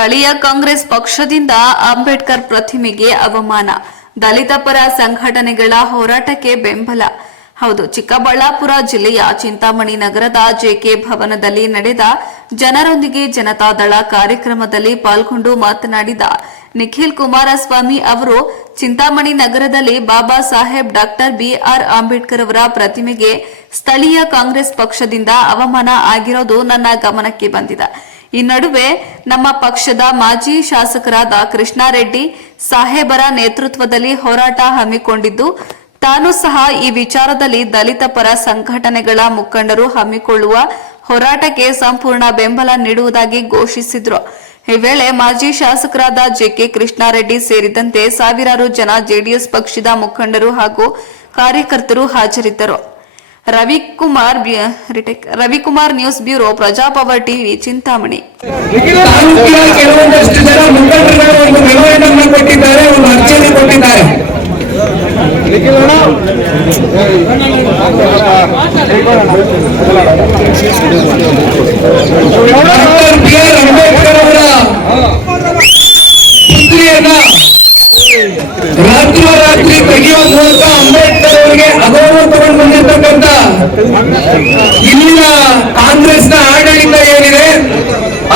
ಸ್ಥಳೀಯ ಕಾಂಗ್ರೆಸ್ ಪಕ್ಷದಿಂದ ಅಂಬೇಡ್ಕರ್ ಪ್ರತಿಮೆಗೆ ಅವಮಾನ. ದಲಿತ ಪರ ಸಂಘಟನೆಗಳ ಹೋರಾಟಕ್ಕೆ ಬೆಂಬಲ. ಹೌದು, ಚಿಕ್ಕಬಳ್ಳಾಪುರ ಜಿಲ್ಲೆಯ ಚಿಂತಾಮಣಿ ನಗರದ ಜೆಕೆ ಭವನದಲ್ಲಿ ನಡೆದ ಜನರೊಂದಿಗೆ ಜನತಾದಳ ಕಾರ್ಯಕ್ರಮದಲ್ಲಿ ಪಾಲ್ಗೊಂಡು ಮಾತನಾಡಿದ ನಿಖಿಲ್ ಕುಮಾರಸ್ವಾಮಿ ಅವರು, ಚಿಂತಾಮಣಿ ನಗರದಲ್ಲಿ Baba Saheb doctor B R Ambedkar ಅವರ ಪ್ರತಿಮೆಗೆ ಸ್ಥಳೀಯ ಕಾಂಗ್ರೆಸ್ ಪಕ್ಷದಿಂದ ಅವಮಾನ ಆಗಿರೋದು ನನ್ನ ಗಮನಕ್ಕೆ ಬಂದಿದೆ. ಈ ನಡುವೆ ನಮ್ಮ ಪಕ್ಷದ ಮಾಜಿ ಶಾಸಕರಾದ ಕೃಷ್ಣಾರೆಡ್ಡಿ ಸಾಹೇಬರ ನೇತೃತ್ವದಲ್ಲಿ ಹೋರಾಟ ಹಮ್ಮಿಕೊಂಡಿದ್ದು, ತಾನು ಸಹ ಈ ವಿಚಾರದಲ್ಲಿ ದಲಿತ ಪರ ಸಂಘಟನೆಗಳ ಮುಖಂಡರು ಹಮ್ಮಿಕೊಳ್ಳುವ ಹೋರಾಟಕ್ಕೆ ಸಂಪೂರ್ಣ ಬೆಂಬಲ ನೀಡುವುದಾಗಿ ಘೋಷಿಸಿದ್ರು. ಈ ವೇಳೆ ಮಾಜಿ ಶಾಸಕರಾದ ಜೆಕೆ ಕೃಷ್ಣಾರೆಡ್ಡಿ ಸೇರಿದಂತೆ ಸಾವಿರಾರು ಜನ ಜೆಡಿಎಸ್ ಪಕ್ಷದ ಮುಖಂಡರು ಹಾಗೂ ಕಾರ್ಯಕರ್ತರು ಹಾಜರಿದ್ದರು. Ravikumar Ravikumar news bureau Prajapower TV, Chintamani. ಕೆಲವೊಂದಷ್ಟು ರಾತ್ರೋರಾತ್ರಿ ತೆಗೆಯುವ ಮೂಲಕ ಅಂಬೇಡ್ಕರ್ ಅವರಿಗೆ ಅಗೌರವ ತಗೊಂಡು ಬಂದಿರ್ತಕ್ಕಂಥ ಇಲ್ಲಿನ ನ ಆಡಳಿತ ಏನಿದೆ,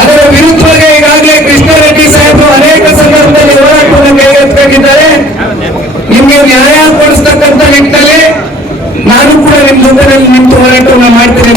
ಅದರ ವಿರುದ್ಧವಾಗಿ ಈಗಾಗಲೇ ಕೃಷ್ಣಾರೆಡ್ಡಿ ಸಾಹೇಬರು ಅನೇಕ ಸಂದರ್ಭದಲ್ಲಿ ಹೋರಾಟವನ್ನು ಕೈಗೆತ್ತಿಕೊಂಡಿದ್ದಾರೆ. ನಿಮಗೆ ನ್ಯಾಯ ಕೊಡಿಸ್ತಕ್ಕಂಥ ನಿಟ್ಟಿನಲ್ಲಿ ನಾನು ಕೂಡ ನಿಮ್ಮ ಜೊತೆಯಲ್ಲಿ ನಿಂತು ಹೋರಾಟವನ್ನು ಮಾಡ್ತೇನೆ